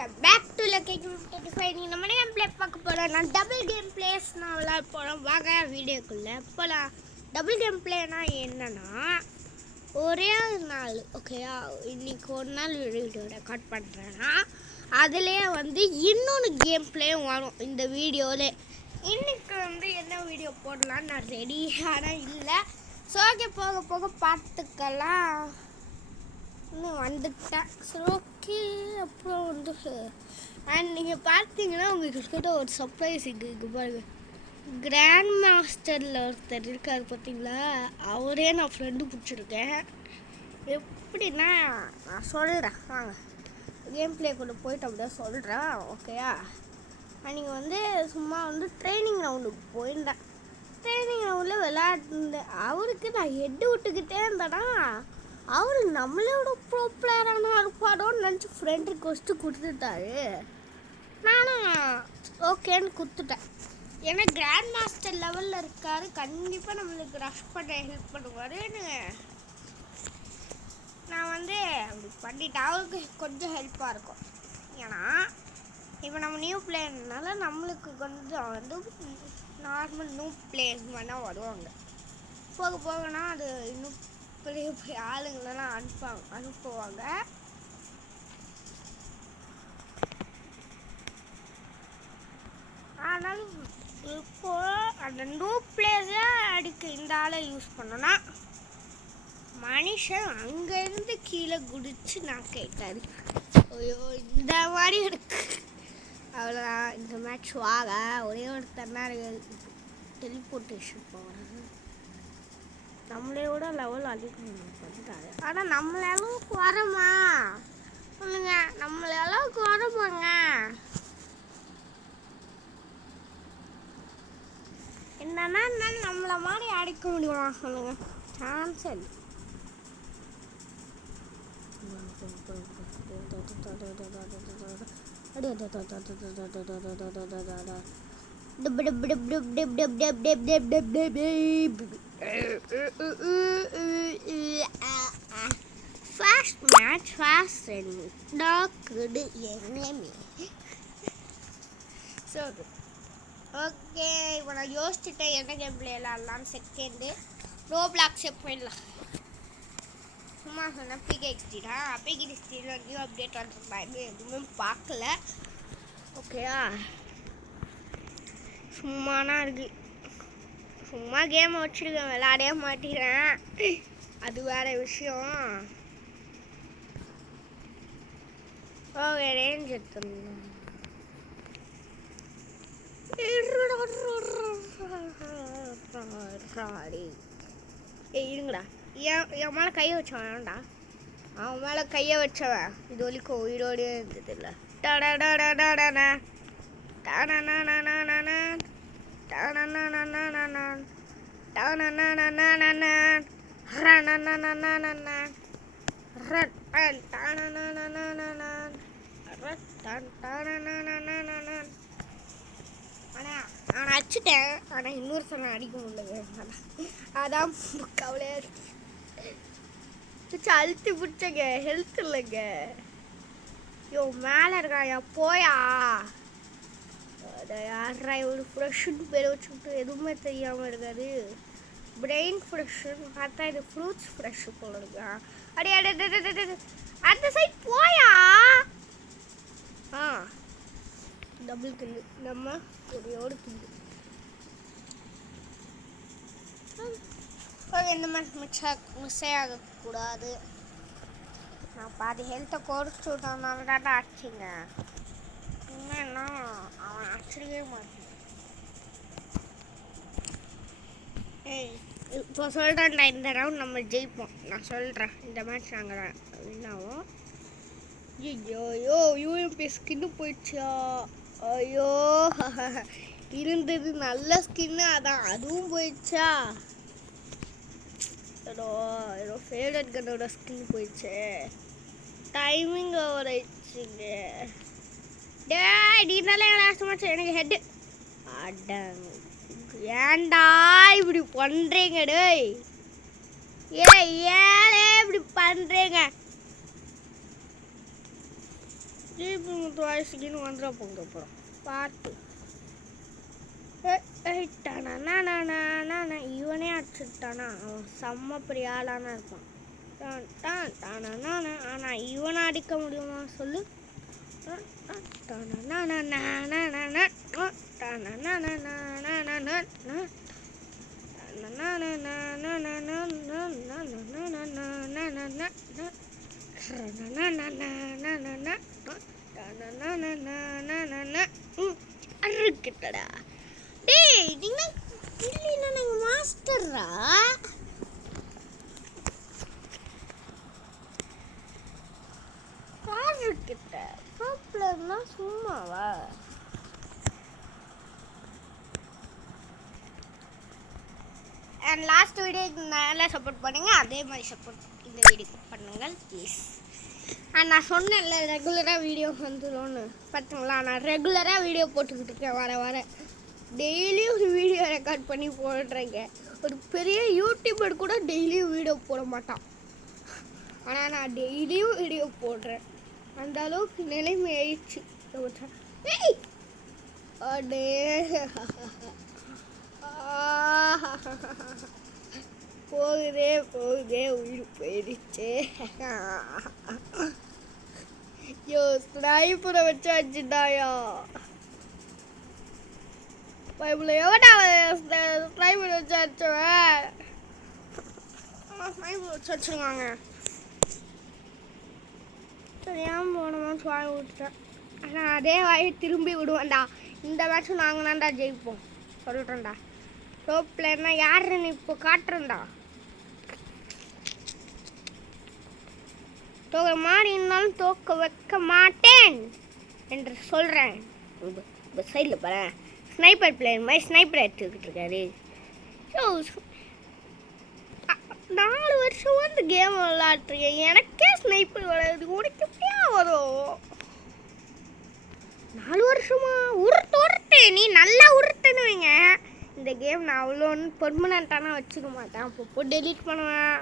Welcome back to lucky game 35. நீங்கள் நம்ம game play பார்க்க போகிறோம். நான் டபுள் கேம் பிளேஸ் நான் விளையாட போகிறோம். வாங்க வீடியோக்குள்ளே போகலாம். டபுள் கேம் பிளேனா என்னன்னா ஒரே ஒரு நாள் ஓகேயா, இன்றைக்கி ஒரு நாள் வீடியோ ரெக்கார்ட் பண்ணுறேன்னா அதுலேயே இன்னொன்று கேம் பிளேயும் வரும் இந்த வீடியோவில். இன்றைக்கி என்ன வீடியோ போடலான்னு நான் ரெடி ஆனால் இல்லை. ஸோ ஓகே, போக போக பார்த்துக்கலாம். இன்னும் வந்துட்டேன். சரி ஓகே. அப்புறம் அண்ட் நீங்கள் பார்த்தீங்கன்னா உங்கள்கிட்ட ஒரு சர்ப்ரைஸ் இருக்குது பாருங்க. கிராண்ட் மாஸ்டரில் ஒருத்தர் இருக்கார் பார்த்தீங்களா, அவரே நான் ஃப்ரெண்டு பிடிச்சிருக்கேன். எப்படின்னா நான் சொல்கிறேன், வாங்க கேம் பிளே கொண்டு போயிட்டு அப்படியே சொல்கிறேன் ஓகேயா. நீங்கள் சும்மா ட்ரைனிங் ரவுண்டுக்கு போயிருந்தேன். ட்ரைனிங் ரவுண்டில் விளையாடுந்தேன். அவருக்கு நான் ஹெட்டு விட்டுக்கிட்டே இருந்தேன்னா அவர் நம்மளோட ப்ரோ பிளேயரான இருப்பாரோன்னு நினச்சி ஃப்ரெண்ட் ரிக்வெஸ்ட்டு கொடுத்துட்டாரு. நானும் ஓகேன்னு கொடுத்துட்டேன். ஏன்னா கிராண்ட் மாஸ்டர் லெவலில் இருக்கார், கண்டிப்பாக நம்மளுக்கு ரஷ் பண்ண ஹெல்ப் பண்ணுவாருன்னு நான் அப்படி பண்ணிட்டேன். அவருக்கு கொஞ்சம் ஹெல்ப்பாக இருக்கும். ஏன்னா இப்போ நம்ம நியூ பிளேயர்னால நம்மளுக்கு கொஞ்சம் நார்மல் நியூ பிளேயர்ஸ் வேணால் வருவாங்க. போக போகனா அது இன்னும் பெரிய பெரிய ஆளுங்களெல்லாம் அனுப்புவாங்க. ஆனாலும் இப்போ அந்த நியூ பிளேயர்ஸை அடிக்க இந்த ஆளை யூஸ் பண்ணோன்னா மனுஷன் அங்கேருந்து கீழே குதிச்சு நான் கேட்டார். ஐயோ இந்த மாதிரி இருக்கு. அவ்வளோதான், இந்த மேட்ச் வாங்க. ஒரே ஒரு தன்னார்கள் டெலிபோர்ட்டேஷன் போகிறாங்க. நம்மளோட லெவல் அதிகம் பண்ணிட்டாரு. ஆனால் நம்மள அளவுக்கு வரமா சொல்லுங்க, நம்மள அளவுக்கு வரமாங்க. என்னன்னா நம்மளை மாதிரி அடிக்க முடியுமா சொல்லுங்க? சான்ஸ் இல்லை. Fast match, fast and dark enemy. So okay, இப்போ நான் யோசிச்சுட்டேன் என்ன கேம் பிளே விளாட்லாம். செகண்டு ரோப்ளாக்ஸே போயிடலாம். சும்மா சொன்னேன் பிகேஎக்ஸ்டிடா. பிகேஎக்ஸ்டியில் நியூ அப்டேட் வந்துருந்தாங்க, எதுவுமே பார்க்கல ஓகேயா. சும்மானா இருக்கு, சும்மா கேமை வச்சுருக்கேன், விளையாடவே மாட்டேங்கிறேன். அது வேறு விஷயம். ஓகே, ரேஞ்ச் எடுத்துருந்தோம். இருங்கடா, என் மேலே கையை வச்சவன் வேண்டா, அவன் மேலே கையை வச்சவன் இது வரைக்கும் உயிரோடே இருந்தது இல்லை. நான் அடிச்சுட்டேன், ஆனால் இன்னொரு சொன்ன அடிக்க முடியல. அதான் கவலையாக இருக்கு. அழுத்தி பிடிச்சங்க, ஹெல்த் இல்லைங்க. யோ மேலே இருக்காயா, போயா. யாரா ஒரு ஃப்ரெஷ்ஷுன்னு பேர் வச்சுக்கிட்டு எதுவுமே தெரியாமல் இருக்காது. பிரெயின் ஃப்ரெஷ்ஷுன்னு பார்த்தா இது ஃப்ரூட்ஸ் ஃப்ரெஷ்ஷு போல இருக்கா. அடி அடி அந்த சைட் போயா. டபுள் கில்லு, நம்ம ஒரே கில்லு. இந்த மாதிரி மிஸ்ஸே ஆகக்கூடாது. நான் பாதி ஹெல்த்தை குறைச்சி விட்டோம்னால தான் ஆச்சுங்க. என்னன்னா அவன் அடிச்சிடவே மாட்டேன். இப்போ சொல்கிறேன்டா, இந்த ரவுண்ட் நம்ம ஜெயிப்போம். நான் சொல்கிறேன், இந்த மேட்ச் நாங்கள் வின் ஆகும். ஐயோ யூஎம்பி ஸ்கின்னு போயிடுச்சா. ஐயோ இருந்தது நல்ல ஸ்கின்னு, அதான் அதுவும் போயிடுச்சா. ஏதோ ஃபேவரட் கன்னோட ஸ்கின் போயிடுச்சு. டைமிங் ஓவர் ஆயிடுச்சுங்க. நீ நல்லா லாஸ்ட் எனக்கு ஹெட்டு. அடங்க, ஏன்டா இப்படி பண்ணுறீங்க டேய்? ஏழே இப்படி பண்ணுறீங்க? ஜிபி முத்து வாய்ஸுக்குன்னு வந்துட போங்க அப்புறம் பார்த்து இவனே அடிச்சுட்டானா அவன் செம்ம பெரிய ஆளானா இருப்பான் ஆனால் இவனை அடிக்க முடியுமா சொல்லு அருக்கிட்டடா டேய் நீங்க இல்லைன்னா நாங்கள் மாஸ்டர்ரா கிட்ட ப்ராப்ளம்னா சும்மாவா அண்ட் லாஸ்ட் வீடியோக்கு நல்லா சப்போர்ட் பண்ணுங்க அதே மாதிரி சப்போர்ட் இந்த வீடியோக்கு பண்ணுங்கள் ப்ளீஸ் அண்ட் நான் சொன்னேன்ல ரெகுலராக வீடியோ வந்துடும்னு பார்த்தீங்களா நான் ரெகுலராக வீடியோ போட்டுக்கிட்டு இருக்கேன் வர டெய்லியும் ஒரு வீடியோ ரெக்கார்ட் பண்ணி போடுறேங்க ஒரு பெரிய யூடியூபர் கூட டெய்லியும் வீடியோ போட மாட்டான் ஆனால் நான் டெய்லியும் வீடியோ போடுறேன் அந்த அளவுக்கு நிலைமை ஆயிடுச்சு அடே போகுதே உயிர் போயிடுச்சு யோ ஸ்னைப்பரை வச்சு வச்சுட்டாயா பைபிள் எவடா ஸ்னைப்பர் வச்சு வச்சுவேன் ஸ்னைப்பர் வச்சு வச்சுருவாங்க தெரியாமல் போனோம்னு வாங்கி விட்டுட்டேன் ஆனால் அதே வாயை திரும்பி விடுவேன்டா இந்த மேட்ச்சும் நாங்கள் தான்டா ஜெயிப்போம் சொல்கிறேன்டா ரோப் பிளேயர்னா யாருன்னு இப்போ காட்டுறேன்டா தோக்க மாதிரி இருந்தாலும் தோக்க வைக்க மாட்டேன் என்று சொல்கிறேன் இப்போ சைடில் பாரு ஸ்னைப்பர் பிளேயர் மாதிரி ஸ்னைப்பர் எடுத்துக்கிட்டு இருக்காரு ஸோ 4 வருஷம் வந்து கேம் விளாட்ருக்கேன் எனக்கே ஸ்னைப்பர் விளையாடுது உனக்கு எப்படியா வரும் 4 வருஷமா உருட்டு நீ நல்லா உருட்டுன்னு வைங்க இந்த கேம் நான் அவ்வளோ ஒன்றும் பெர்மனண்ட்டானா வச்சுக்க மாட்டேன் அப்பப்போ டெலீட் பண்ணுவேன்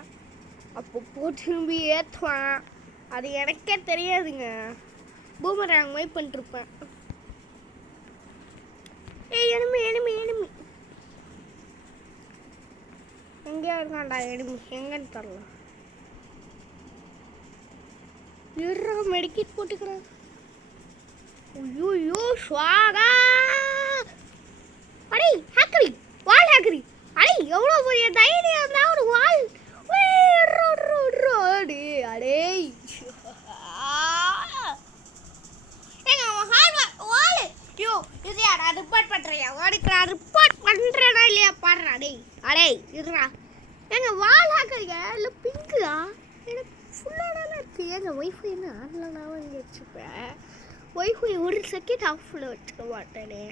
அப்பப்போ திரும்பி ஏற்றுவேன் அது எனக்கே தெரியாதுங்க பூமராங் மாதிரி பண்ணிட்டுருப்பேன் ஏய் எனிமி எங்கேயா இருக்கான்டா எனிமி எங்கன்னு தெரியல இருறா மெடிக்கிட் போட்டுக்கிறேன் ஐயோ ஸ்வாகா அடே ஹேக்கரி வால் ஹேக்கரி அடே எவ்வளோ பெரிய தைரியம் இருந்தால் ஒரு வால் அடே ஐயோ இது யாரா ரிப்போர்ட் பண்ணுறியா உனக்கு நான் ரிப்போர்ட் பண்ணுறேனா இல்லையா பாடுறா அடே இருறா ஏங்க வால் ஹேக்கரிங்க இல்லை பிங்குதா எனக்கு ஃபுல்லாக தானே இருக்குது ஏங்க ஒய்ஃபைன்னு ஆன்லைனாக இங்கே வச்சுப்பேன் ஒய்ஃபை ஒரு செகண்ட் ஆஃபில் வச்சுக்க மாட்டேனே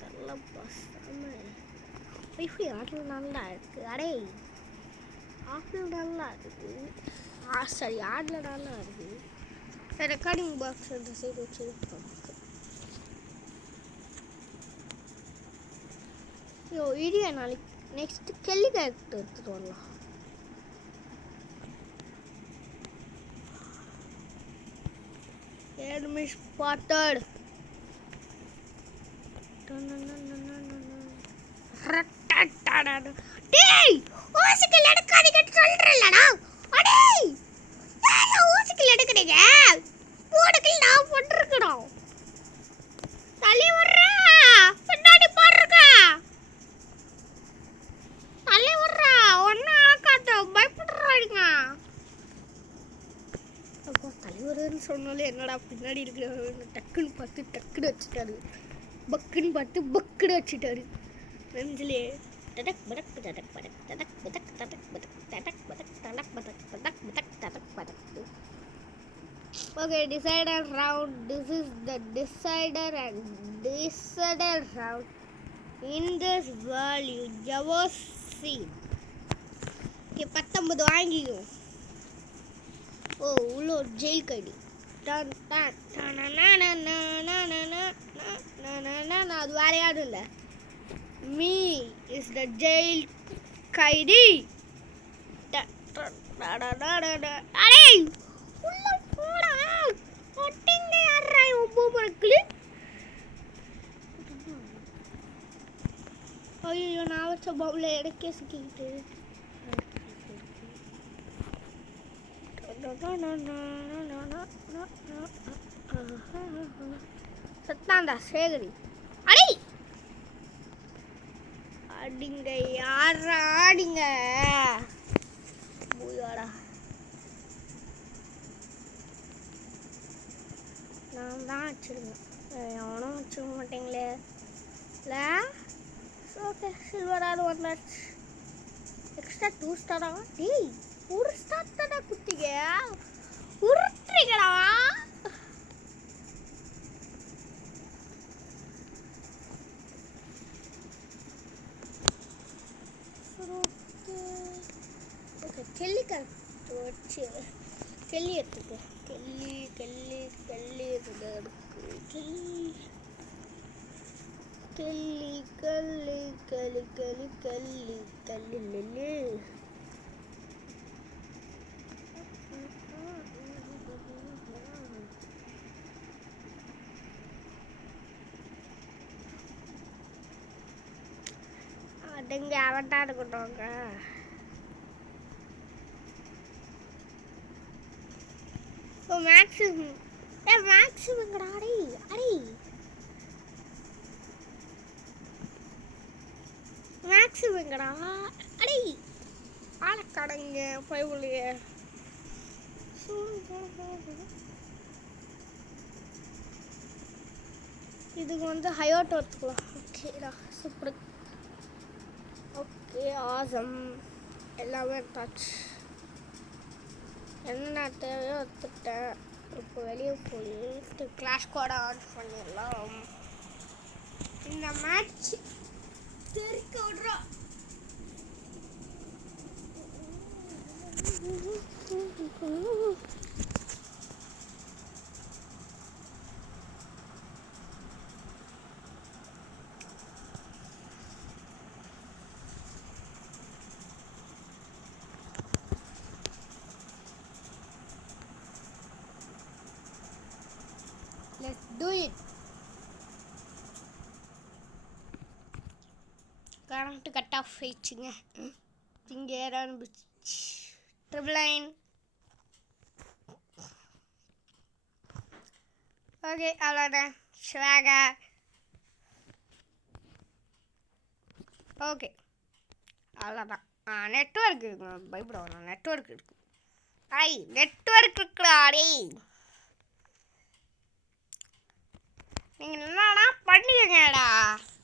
தெரில பசாம ஒய்ஃபை ஆட்டில் நல்லா இருக்குது அடே ஆஃபில் நல்லா இருக்குது சரி ஆடில் நல்லா இருக்குது ரெக்கார்டிங் பாக்ஸ் அந்த சைடு வச்சு ஐயோ இடியா நாளைக்கு நெக்ஸ்ட் கெல்லி கேரக்டர் எடுத்துகிட்டு வரலாம் enemy spotted டேய் ஓசிக்கல் எடுக்காதீங்க சொல்றேன்லடா அடேய் ஏன் ஓசிக்கல் எடுக்கறீங்க போடுக்கல் நான் போட்டுறேன் தள்ளி வர்றா பின்னாடி பாருங்க தள்ளி வர்றா ஒண்ணா ஆகாத பயப்படுறாங்க அப்போ தலைவர்னு சொன்னாலே என்னடா பின்னாடி இருக்கிற டக்குன்னு பார்த்து டக்குன்னு வச்சுட்டாரு பக்குன்னு பார்த்து பக்குன்னு வச்சுட்டாரு நெஞ்சிலே தடக் படக் தடக் படக் தடக் Pathak தடக் Pathak தடக் Pathak தடக் Pathak தடக் Pathak தடக் Pathak Okay, decider round. This is the decider and decider round in this world you ever seen. Okay, 19 வாங்கிக்கோ ஓ உள்ள ஒரு ஜெயில் கடி டன் டன் அது வேற யாரும் இல்லை மீ இஸ் த ஜெயில் கைடி அடே உள்ள பவுல எனக்கே சிக்கிக்கிட்டு சத்தாண்டா சேகரி அடி அடிங்க யாரா ஆடிங்க பூயாடா நான் தான் வச்சிருந்தேன் எவனும் வச்சுக்க மாட்டேங்களே இல்லை ஓகே சில்வராது வந்தாச்சு எக்ஸ்ட்ரா 2 ஸ்டாரா டேய் 1 ஸ்டார் தானே குத்திங்க உருட்டுறீங்கடா ஓகே கெல்லி கரெக்ட் வச்சு கெல்லி எடுத்துக்க Kelly Kelly Kelly Kelly Kelly Kelly Kelly Kelly Kelly Kelly அதுங்க அவன்டா இருக்கட்டும் ஓ மேக்ஸிமம் மேக்ஸிமம்ங்கடா அடி அடி மேக்ஸிமம்ங்கடா அடி ஆளக்கடங்க பைவுலையே இதுக்கு வந்து ஹயோட்டோ எடுத்துக்கலாம் ஓகேடா சூப்பர் ஓகே ஆசம் எல்லாமே எடுத்தாச்சு என்ன தேவையோ எடுத்துக்கிட்டேன் இப்போ வெளியே போயிட்டு கிளாஷ் கோட ஆன் பண்ணிடலாம் இந்த மேட்ச் தெரிக்க விட்றோம் Let's do it. Current cut off ஆயிடுச்சுங்க இங்க ஆரம்பிச்சு ட்ரிபிள் லைன் ஓகே அவ்வளோதான் ஸ்வாகா ஓகே அவ்வளோதான் நெட்வொர்க் பயப்பட வேணாம் நெட்வொர்க் இருக்கு ஐ நெட்வொர்க் இருக்குடா டே நீங்கள் என்னடா பண்ணுங்கடா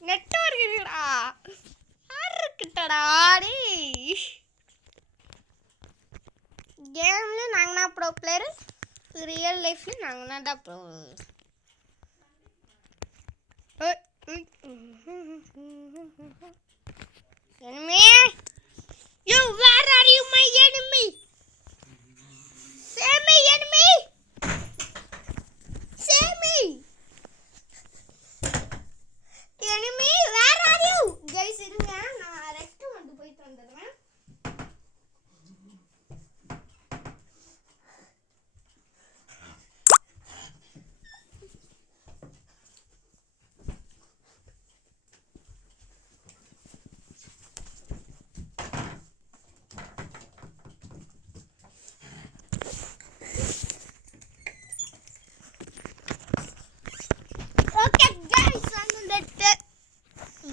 நெட்வொர்க் இருக்குடா யாருக்கிட்டடா டே கேமில் நாங்கள் தான் ப்ரோ பிளேயரு ரியல் லைஃப்ல நாங்கள் தான் bro enemy you where are you my enemy save me enemy save me enemy where are you guys இருங்க நான் ரெஸ்டாரண்ட் போயிட்டு வந்துடுறேன்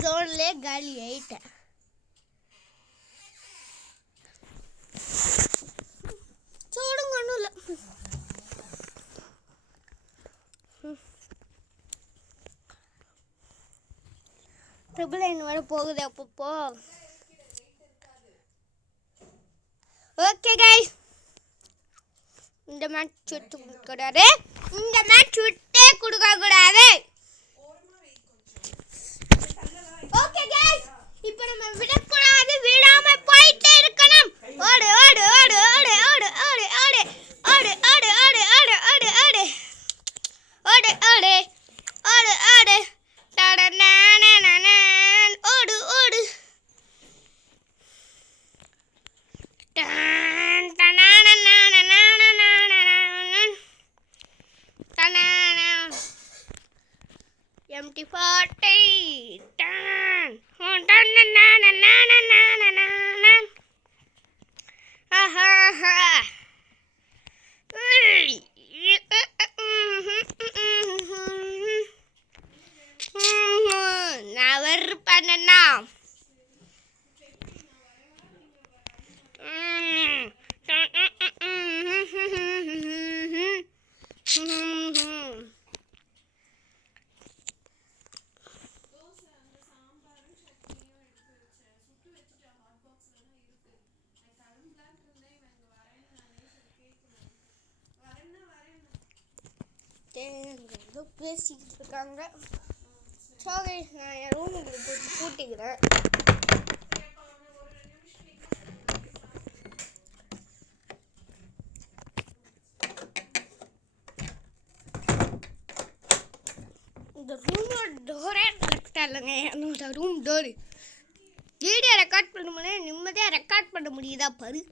ஜோன்லே காலி ஆயிட்டேன் சூடுங்க ஒன்றும் இல்லை ட்ரிபிள் லைன் வர போகுது அப்பப்போ ஓகே கைஸ் இந்த மேட்ச் விட்டு கொடுக்கூடாது இந்த மேட்ச் விட்டே கொடுக்க கூடாது ஓகே गाइस இப்போ நம்ம விடக்கூடாது விடாம போயிட்டே இருக்கணும் ஓடு ஓடு ஓடு ஓடு ஓடு ஓடு ஓடு ஓடு ஓடு ஓடு ஓடு ஓடு ஓடு ஓடு ஓடு ஓடு ஓடு டடனனனனன் ஓடு ஓடு டன் டனனனனனனனனன் டனன MT40 டன் டன் டன் நான் வெறுப்பேன்னா ஏதோ பேசிக்கிட்டு இருக்காங்க. சோகை நான் என் ரூமுக்கு போட்டு கூட்டிக்கிறேன். இந்த ரூமோட டோரே கரெக்டாக இல்லைங்க. என்னோட ரூம் டோரு வீடியோ ரெக்கார்ட் பண்ணும்போது நிம்மதியாக ரெக்கார்ட் பண்ண முடியுதா பாரு.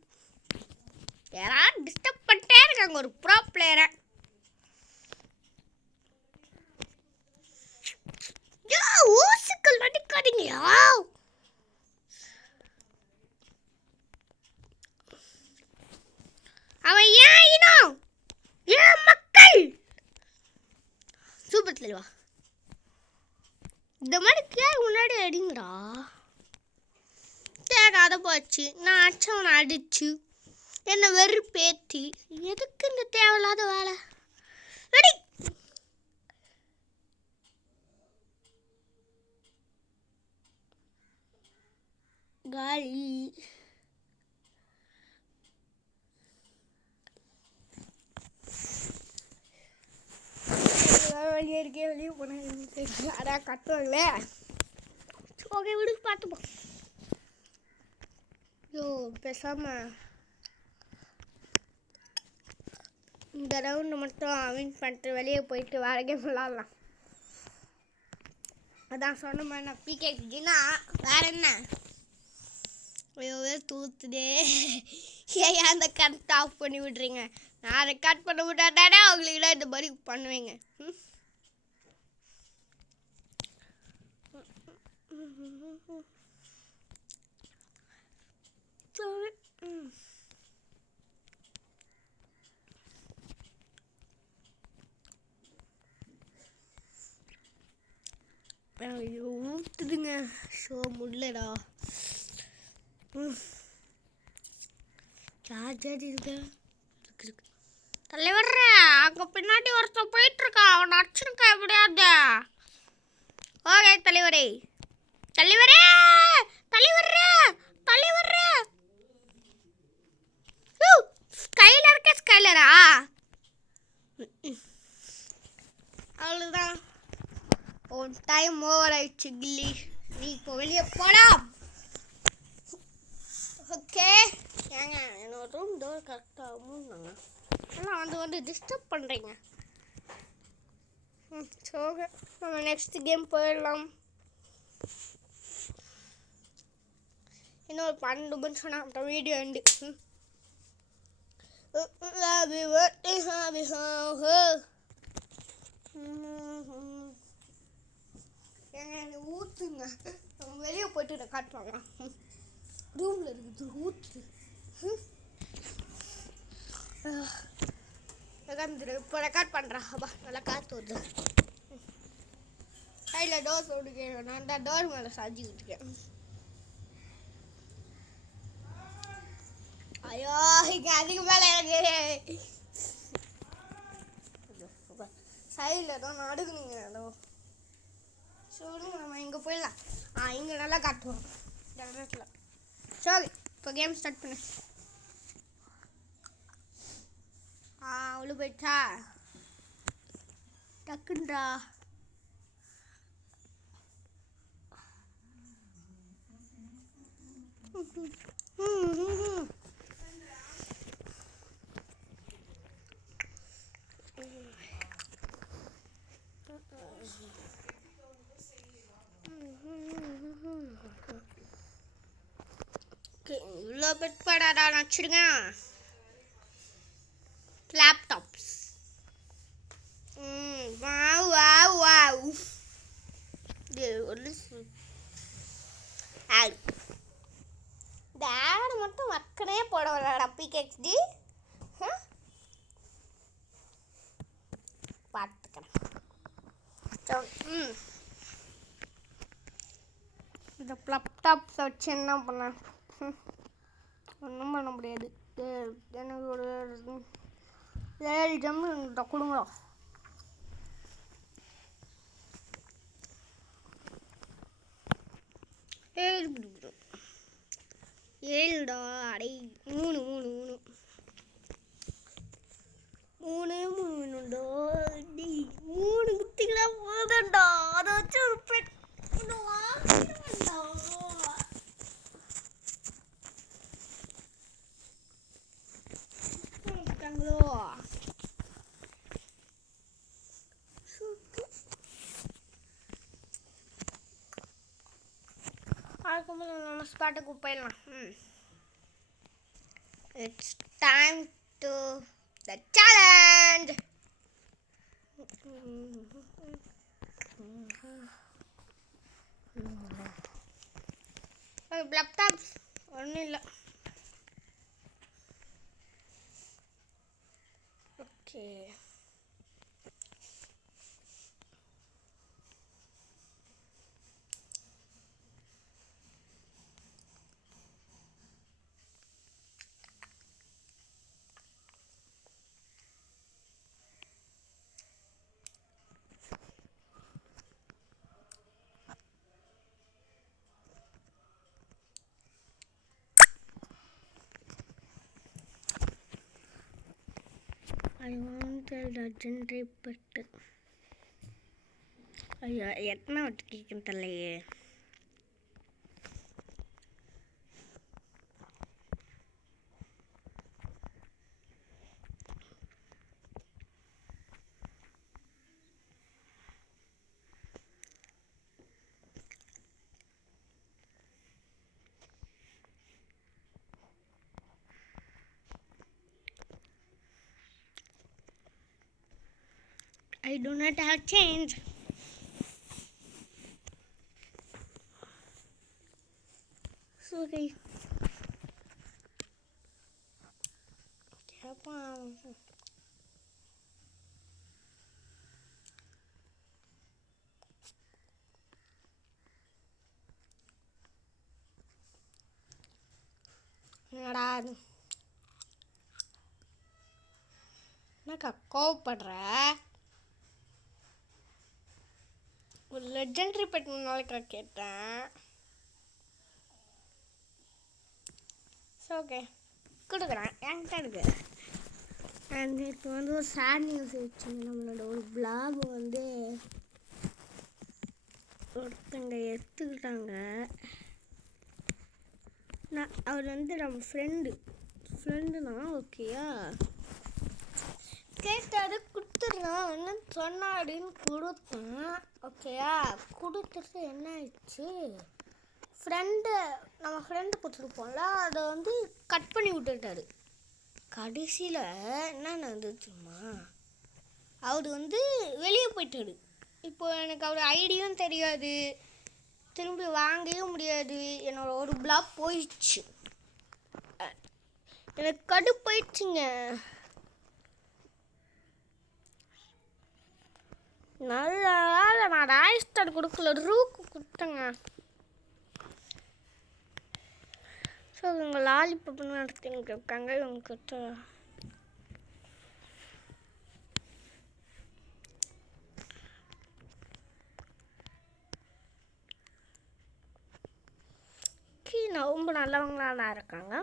யாராவது டிஸ்டர்ப் பண்ணிட்டே இருக்காங்க ஒரு ப்ரோ பிளேயரை. ஊசுக்கள் நடிக்காதீங்கயா. அவன் ஏன் இனம் ஏன் மக்கள் சூப்பர் தெளிவா இந்த மாதிரி கேட்க முன்னாடி அடிங்கடா. தேகாத போச்சு. நான் அச்சவனை அடிச்சு என்னை வெறுப்பேத்தி எதுக்கு இந்த தேவையில்லாத வேலை. ரெடி காலி. வெளியே இருக்கே வெளியே போனேன். அதான் கட்டுவாங்களே. ஓகே விடு பார்த்துப்போம். ஐயோ பேசாம இந்த ரவுண்டு மட்டும் வின் பண்ணிட்டு வெளியே போயிட்டு வேற கேம் விளாட்லாம். அதான் சொன்ன மாதிரி நான் பிகேக்குன்னா வேற என்ன. ஐயோவே தூத்துதே. ஏன் அந்த கரெக்ட் ஆஃப் பண்ணி விட்றீங்க. நான் ரெக்கார்ட் பண்ண விட்டாதானே அவங்களுக்குலாம் இந்த மாதிரி பண்ணுவீங்க. ஐயோ ஊத்துதுங்க. ஷோ முடியலடா. சார்ஜர் இருக்கு. தலைவர் அங்கே பின்னாடி ஒருத்தர் போயிட்டு இருக்கா. அவன் அடிச்சுருக்கா எப்படியாவது. ஓகே தலைவரே தலைவரே தலைவரே தலைவரே. ஸ்கைலருக்கே ஸ்கைலரா. அவ்வளோதான். உன் டைம் ஓவர் ஆயிடுச்சு கில்லி. நீ இப்போ வெளியே போடா. ஓகே ஏங்க என்னோட ரூம் டோர் கரெக்டாக மூணுங்க. ஆனால் வந்து டிஸ்டர்ப் பண்ணுறீங்க. ஓகே நம்ம நெக்ஸ்ட் கேம் போயிடலாம். இன்னொரு 12 நிமிஷம் நான் வீடியோ உண்டு. ஏங்க ஊற்றுங்க. நம்ம வெளியே போயிட்டு ரெக்கார்ட் பண்ணலாம். ரூமில் இருக்குது ஊற்று. இப்போ ரெக்கார்ட் பண்ணுறேன். அப்பா நல்லா காற்று வருது. கையில் டோர் ஓடுக்கேன். நான் தான் டோர் மேலே சாஞ்சிக்கிட்டு இருக்கேன். ஐயோ இங்கே அதுக்கு மேலே எனக்கு சைடில் தான் நடுக்குனீங்க. சொல்லுங்க நம்ம இங்கே போயிடலாம். இங்கே நல்லா காட்டுவோம் இடத்துல. சரி இப்போ கேம் ஸ்டார்ட் பண்ணு. அவ்வளோ போயிட்டா டக்குன்றா. இவ்வளோ பெட் படாதா வச்சுருங்க. லேப்டாப்ஸ். Wow wow wow. ஆட் டக்குனே போட வரடா பிகேஎக்ஸ்டி. பார்த்துக்கிறேன். இந்த லேப்டாப்ஸை வச்சு என்ன பண்ண? ஒன்றும் பண்ண முடியாது. எனக்கு ஒரு 7 ஜம் கொடுங்க. ஏழுடா அடை 3 3 குத்திங்களா போதண்டா. அதை வச்சு ஒரு பெட் வாங்கிடுவேன்டா. அதுக்கும்போது நம்ம ஸ்பாட்டுக்கு போயிடலாம். It's time to the challenge. Laptops ஒன்றும் இல்லை. Okay I want a legendary pet. ஐயோ எத்தனை விட்டு கேட்குன்னு தெரியலையே. I do not have change. Sorry. என்னடா என்னக்கா கோவப்படுற? ஒரு லெஜெண்டரி பெட் நாளைக்கா கேட்டேன். ஓகே கொடுக்குறேன், என்கிட்ட இருக்கு. அண்ட் இப்போ வந்து ஒரு சேட் நியூஸ் வச்சுங்க. நம்மளோட ஒரு பிளாக் வந்து ஒருத்தங்க எடுத்துக்கிட்டாங்க. அவர் வந்து நம்ம ஃப்ரெண்டுனா ஓகேயா கேட்டாரு, கொடுத்துட்றான் என்னன்னு சொன்னாடின்னு கொடுத்தேன். ஓகேயா கொடுத்துட்டு என்ன ஆயிடுச்சு, நம்ம ஃப்ரெண்டு கொடுத்துருப்போம்ல அதை வந்து கட் பண்ணி விட்டுட்டாரு. கடைசியில் என்ன நடந்துச்சுமா, அவர் வந்து வெளியே போயிட்டாரு. இப்போ எனக்கு அவர் ஐடியும் தெரியாது, திரும்பி வாங்கவும் முடியாது. என்னோட ஒரு பிளாக் போயிடுச்சு. எனக்கு கடுப்பாயிடுச்சுங்க. நல்ல வேலை நான் ராய் ஸ்டார் கொடுக்கல, ரூக்கு கொடுத்தேங்க. ஸோ இவங்க லாலிபப்னு நடத்திங்க இருக்காங்க. இவங்க கிட்ட ரொம்ப நல்லவங்களா இருக்காங்க.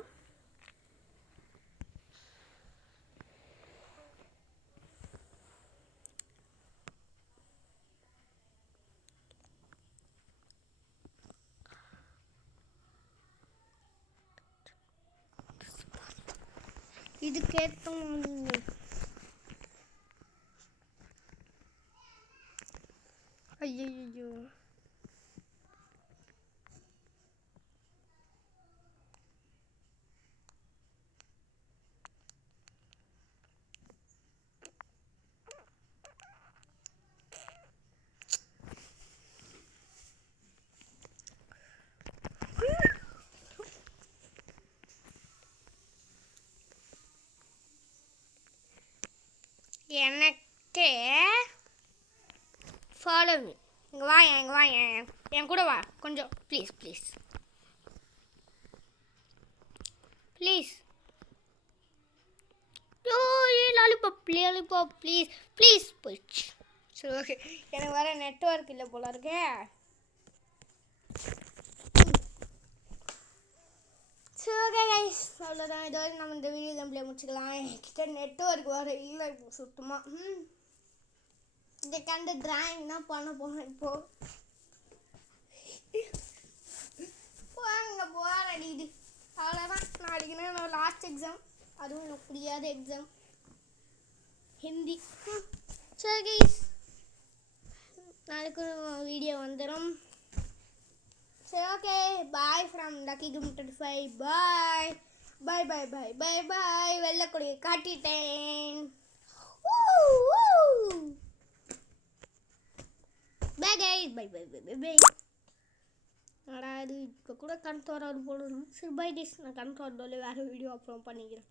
இதுக்கேற்ற ஐயோ எனக்கு ஃபாலோ மீ. இங்கே வா என் கூட வா கொஞ்சம் please please please. Yo lollipop please please போயிடுச்சு. சரி ஓகே, எனக்கு வேறு நெட்ஒர்க் இல்லை போல இருக்கே. சரி ஓகே கைஸ், அவ்வளோதான். இதோட நம்ம இந்த வீடியோ கேம்ப்ளே முடிச்சுக்கலாம். என்கிட்ட நெட்ஒர்க் வேறு இல்லை இப்போ சுத்தமாக. இதை கண்டு டிராயிங் தான் பண்ண போகிறேன் இப்போது. போகிற அடிக்குது. அவ்வளோதான். நாளைக்குன்னா என்னோட லாஸ்ட் எக்ஸாம், அதுவும் எனக்கு புரியாத எக்ஸாம், ஹிந்தி. சரி கைஸ், நாளைக்கு வீடியோ வந்துடும். சரி okay, bye from lucky game 25. Bye bye bye bye bye bye. வெள்ளக்கூடிய காட்டிட்டேன். Bye guys, bye bye bye bye. அது இப்போ கூட கணக்கு வராது போடணும். சரி பாய் கைஸ், நான் கணக்கு வரதோட வேறு வீடியோ அப்புறம் பண்ணிக்கிறேன்.